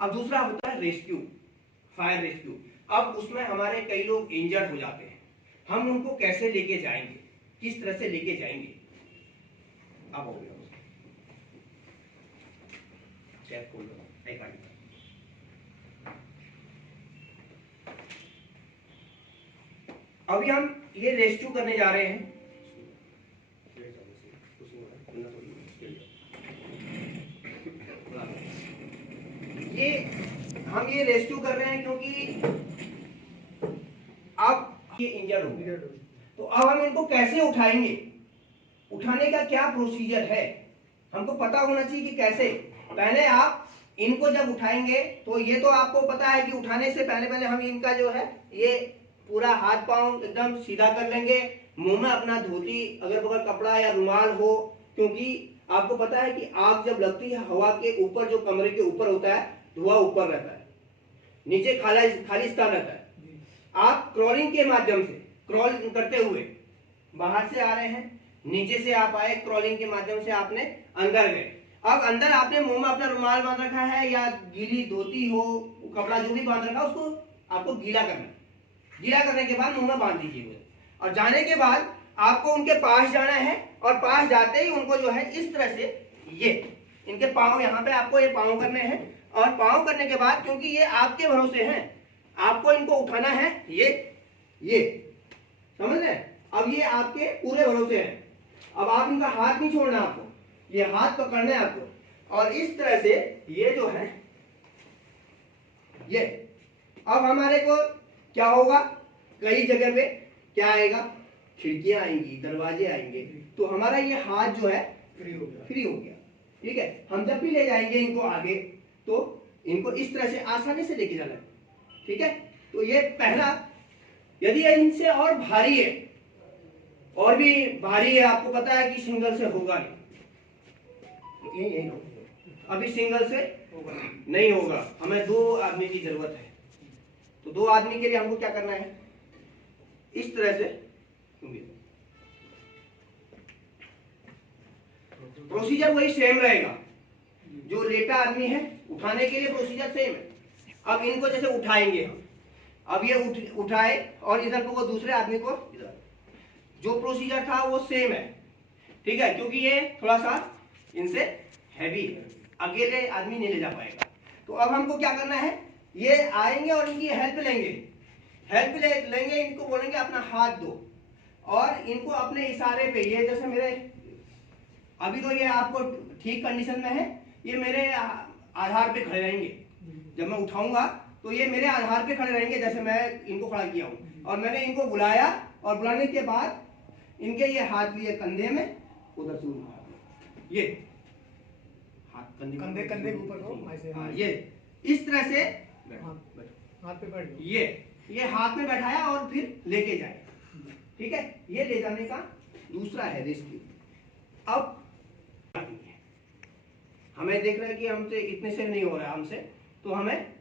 अब दूसरा होता है रेस्क्यू, फायर रेस्क्यू। अब उसमें हमारे कई लोग इंजर्ड हो जाते हैं, हम उनको कैसे लेके जाएंगे, किस तरह से लेके जाएंगे। अब हो गया चेक खोल लो, अभी हम ये रेस्क्यू करने जा रहे हैं। हम ये रेस्क्यू कर रहे हैं क्योंकि अब ये इंजर्ड हो गया, तो अब हम इनको कैसे उठाएंगे, उठाने का क्या प्रोसीजर है, हमको पता होना चाहिए कि कैसे। पहले आप इनको जब उठाएंगे तो ये तो आपको पता है कि उठाने से पहले हम इनका जो है ये पूरा हाथ पांव एकदम सीधा कर लेंगे, मुंह में अपना धोती अगर बगल कपड़ा या रुमाल हो, क्योंकि आपको पता है कि आग जब लगती है हवा के ऊपर, जो कमरे के ऊपर होता है धुआं ऊपर रहता है, नीचे खाली स्थान रहता है। आप क्रॉलिंग के माध्यम से क्रॉल करते हुए बाहर से आ रहे हैं, नीचे से आप आए, क्रॉलिंग के माध्यम से आपने अंदर गए। अब अंदर आपने मुंह में अपना रुमाल बांध रखा है या गीली धोती हो, कपड़ा जो भी बांध रखा है उसको आपको गीला करना है। गीला करने के बाद मुंह में बांध दीजिए और जाने के बाद आपको उनके पास जाना है और पास जाते ही उनको जो है इस तरह से ये इनके पांव, यहाँ पे आपको ये पांव करने हैं और पांव करने के बाद क्योंकि ये आपके भरोसे हैं, आपको इनको उठाना है, ये समझ रहे हैं। अब ये आपके पूरे भरोसे हैं, अब आप इनका हाथ नहीं छोड़ना, आपको ये हाथ पकड़ना है आपको और इस तरह से ये जो है ये। अब हमारे को क्या होगा, कई जगह पे क्या आएगा, खिड़कियां आएंगी, दरवाजे आएंगे, तो हमारा ये हाथ जो है फ्री हो गया। ठीक है, हम जब भी ले जाएंगे इनको आगे तो इनको इस तरह से आसानी से लेके जाना है। ठीक है, तो ये पहला। यदि इनसे और भारी है, और भी भारी है, आपको पता है कि सिंगल से होगा नहीं, यही अभी सिंगल से नहीं होगा, हमें 2 आदमी की जरूरत है। तो 2 आदमी के लिए हमको क्या करना है, इस तरह से प्रोसीजर वही सेम रहेगा, जो लेटा आदमी है उठाने के लिए प्रोसीजर सेम है। अब इनको जैसे उठाएंगे हम, अब ये उठाए और इधर को दूसरे आदमी को इधर, जो प्रोसीजर था वो सेम है। ठीक है, क्योंकि ये थोड़ा सा इनसे हैवी है, अकेले आदमी नहीं ले जा पाएगा। तो अब हमको क्या करना है, ये आएंगे और इनकी हेल्प लेंगे, इनको बोलेंगे अपना हाथ दो और इनको अपने इशारे पे, ये जैसे मेरे अभी तो ये आपको ठीक कंडीशन में है, ये मेरे आधार पे खड़े रहेंगे। जब मैं उठाऊंगा तो ये मेरे आधार पे खड़े रहेंगे, जैसे मैं इनको खड़ा किया हूं और मैंने इनको बुलाया और बुलाने के बाद इनके ये हाथ लिए कंधे में, उधर से ये हाथ कंधे के ऊपर, ये इस तरह से हाथ पे बैठ, ये हाथ में बैठाया और फिर लेके जाए। ठीक है, ये ले जाने का दूसरा है रेस्क्यू। अब हमें देख रहे हैं कि हमसे इतने से नहीं हो रहा है हमसे, तो हमें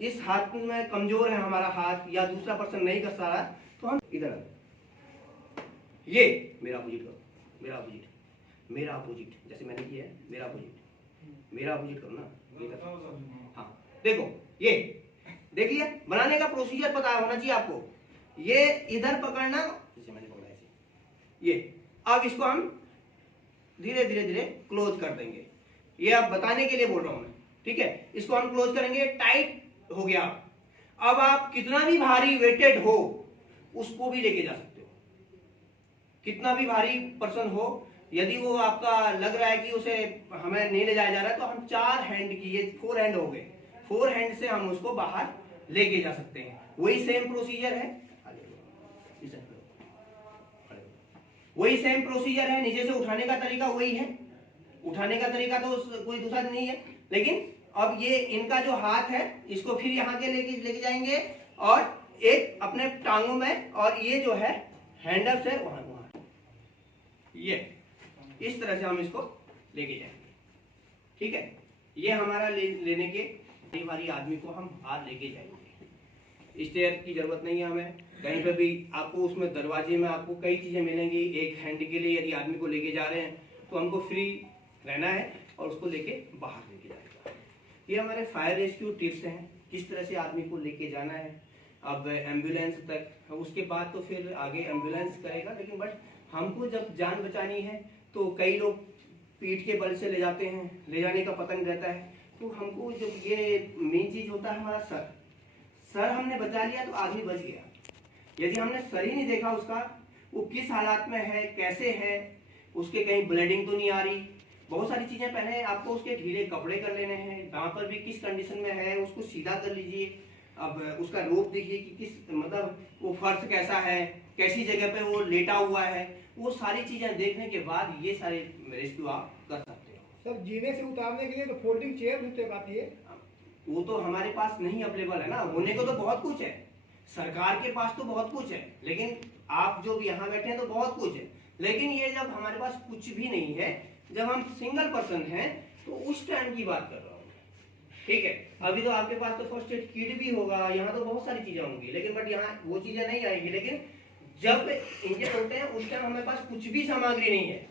इस हाथ में कमजोर है हमारा हाथ या दूसरा पर्सन नहीं कर रहा, तो हम इधर ये मेरा अपोजिट करो, मेरा अपोजिट जैसे मैंने किया है, मेरा अपोजिट करो ना। हाँ देखो, ये देख लिया, बनाने का प्रोसीजर पता होना चाहिए आपको। ये इधर पकड़ना, जैसे मैंने पकड़ा ऐसे, ये अब इसको हम धीरे धीरे क्लोज कर देंगे। ये अब बताने के लिए बोल रहा हूं मैं। ठीक है, इसको हम क्लोज करेंगे, टाइट हो गया। अब आप कितना भी भारी वेटेड हो उसको भी लेके जा सकते हो, कितना भी भारी पर्सन हो, यदि वो आपका लग रहा है कि उसे हमें नहीं ले जाया जा रहा है, तो हम 4 हैंड की, ये 4 हैंड हो गए, 4 हैंड से हम उसको बाहर लेके जा सकते हैं। वही सेम प्रोसीजर है, वही सेम प्रोसीजर है, नीचे से उठाने का तरीका वही है, उठाने का तरीका तो कोई दूसरा नहीं है। लेकिन अब ये इनका जो हाथ है इसको फिर यहाँ के लेके जाएंगे और एक अपने टांगों में, और ये जो है हैंडल से वहां ये इस तरह से हम इसको लेके जाएंगे। ठीक है, ये हमारा लेने के कई बारी आदमी को हम बाहर लेके जाएंगे। स्टेयर की जरूरत नहीं है हमें, कहीं पर भी आपको उसमें दरवाजे में आपको कई चीजें मिलेंगी। एक हैंड के लिए यदि आदमी को लेके जा रहे हैं तो हमको फ्री रहना है और उसको लेके बाहर लेके जाएगा। ये हमारे फायर रेस्क्यू टिप्स हैं, किस तरह से आदमी को लेके जाना है अब एम्बुलेंस तक। उसके बाद तो फिर आगे एम्बुलेंस करेगा, लेकिन बट हमको जब जान बचानी है तो कई लोग पीठ के बल से ले जाते हैं, ले जाने का पता नहीं रहता है। तो हमको जब ये मेन चीज होता है हमारा सर हमने बचा लिया तो आदमी बच गया। यदि हमने सर ही नहीं देखा उसका, वो किस हालात में है, कैसे है, उसके कहीं ब्लीडिंग तो नहीं आ रही, बहुत सारी चीजें पहले आपको उसके ढीले कपड़े कर लेने हैं, जहाँ पर भी किस कंडीशन में है उसको सीधा कर लीजिए। अब उसका रोप देखिए कि किस मतलब वो फर्श कैसा है, कैसी जगह पे वो लेटा हुआ है, वो सारी चीजें देखने के बाद ये सारे रेस्क्यू आप कर सकते हो। सर जीने से उतारने के लिए तो फोल्डिंग चेयर भी तो आती है, वो तो हमारे पास नहीं अवेलेबल है ना। होने को तो बहुत कुछ है, सरकार के पास तो बहुत कुछ है, लेकिन आप जो यहाँ बैठे हैं तो बहुत कुछ है। लेकिन ये जब हमारे पास कुछ भी नहीं है, जब हम सिंगल पर्सन हैं, तो उस टाइम की बात कर रहा हूँ, ठीक है। अभी तो आपके पास तो फर्स्ट एड किट भी होगा, यहाँ तो बहुत सारी चीजें होंगी, लेकिन बट यहाँ वो चीजें नहीं आएगी। लेकिन जब इंजन होते हैं उस टाइम हमारे पास कुछ भी सामग्री नहीं है,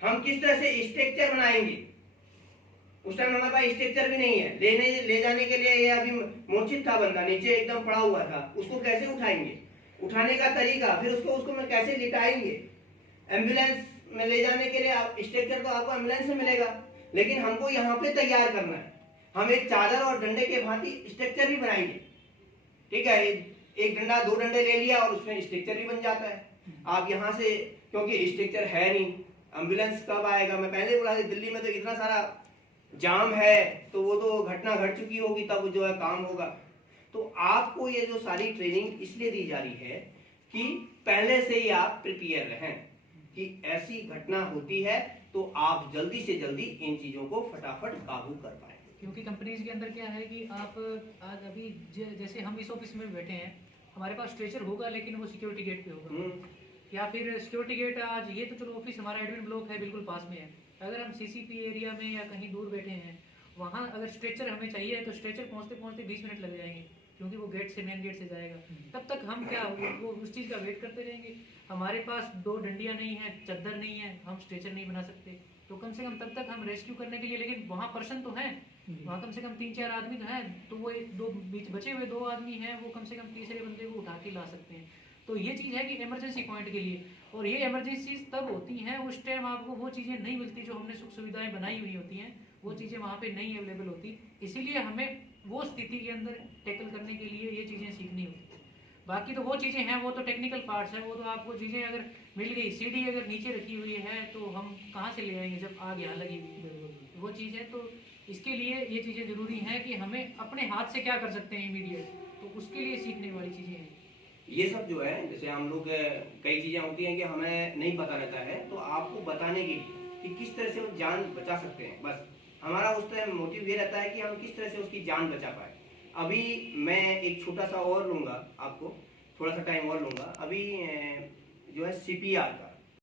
हम किस तरह से स्ट्रक्चर बनाएंगे, उस टाइम हमारे पास स्ट्रक्चर भी नहीं है। ले जाने के लिए ये अभी मूर्छित था बंदा, नीचे एकदम पड़ा हुआ था, उसको कैसे उठाएंगे, उठाने का तरीका, फिर उसको मैं कैसे लिटाएंगे। एम्बुलेंस में ले जाने के लिए स्ट्रक्चर तो आपको एम्बुलेंस में मिलेगा, लेकिन हमको यहाँ पे तैयार करना है। हम एक चादर और डंडे के भांति स्ट्रक्चर भी बनाएंगे, ठीक है। एक डंडा 2 डंडे ले लिया और उसमें स्ट्रक्चर भी बन जाता है। आप यहाँ से, क्योंकि स्ट्रक्चर है नहीं, एम्बुलेंस कब आएगा, मैं पहले बोला दिल्ली में तो इतना सारा जाम है, तो वो तो घटना घट चुकी होगी, तब जो है काम होगा। तो आपको ये जो सारी ट्रेनिंग इसलिए दी जा रही है कि पहले से ही आप प्रिपेयर रहें कि ऐसी घटना होती है तो आप जल्दी से जल्दी इन चीजों को फटाफट काबू कर पाए। क्योंकि कंपनीज के अंदर क्या है कि आप आज अभी जैसे हम इस ऑफिस में बैठे हैं, हमारे पास स्ट्रेचर होगा लेकिन वो सिक्योरिटी गेट पे होगा, या फिर सिक्योरिटी गेट आज ये तो चलो ऑफिस हमारा एडमिन ब्लॉक है बिल्कुल पास में है, अगर हम सीसीपी एरिया में या कहीं दूर बैठे हैं, वहाँ अगर स्ट्रेचर हमें चाहिए तो स्ट्रेचर पहुँचते पहुँचते 20 मिनट लग जाएंगे, क्योंकि वो गेट से मेन गेट से जाएगा। तब तक हम क्या वो उस चीज़ का वेट करते रहेंगे। हमारे पास 2 डंडियाँ नहीं है, चद्दर नहीं है, हम स्ट्रेचर नहीं बना सकते, तो कम से कम तब तक हम रेस्क्यू करने के लिए, लेकिन वहाँ पर्सन तो हैं, वहाँ कम से कम 3-4 आदमी तो हैं, तो वो बीच बचे हुए 2 आदमी हैं, वो कम से कम तीसरे बंदे को उठा के ला सकते हैं। तो ये चीज़ है कि इमरजेंसी पॉइंट के लिए, और ये इमरजेंसीज तब होती हैं उस टाइम आपको वो चीज़ें नहीं मिलती जो हमने सुख सुविधाएं बनाई हुई होती हैं, वो चीज़ें वहाँ पे नहीं अवेलेबल होती। इसीलिए हमें वो स्थिति के अंदर टैकल करने के लिए ये चीज़ें सीखनी होती। बाकी तो वो चीज़ें हैं, वो तो टेक्निकल पार्ट्स हैं, वो तो आपको चीज़ें अगर मिल गई, सीढ़ी अगर नीचे रखी हुई है तो हम कहाँ से ले आएंगे जब आग यहाँ लगी हुई है, वो चीज़ है। तो इसके लिए ये चीज़ें ज़रूरी हैं कि हमें अपने हाथ से क्या कर सकते हैं इमीडिएट, तो उसके लिए सीखने वाली चीज़ें हैं। ये सब जो है, जैसे हम लोग कई चीजें होती हैं कि हमें नहीं पता रहता है, तो आपको बताने के लिए कि किस तरह से वो जान बचा सकते हैं, बस हमारा उस टाइम मोटिव ये रहता है कि हम किस तरह से उसकी जान बचा पाए। अभी मैं एक छोटा सा और लूँगा, आपको थोड़ा सा टाइम और लूँगा। अभी जो है CPR का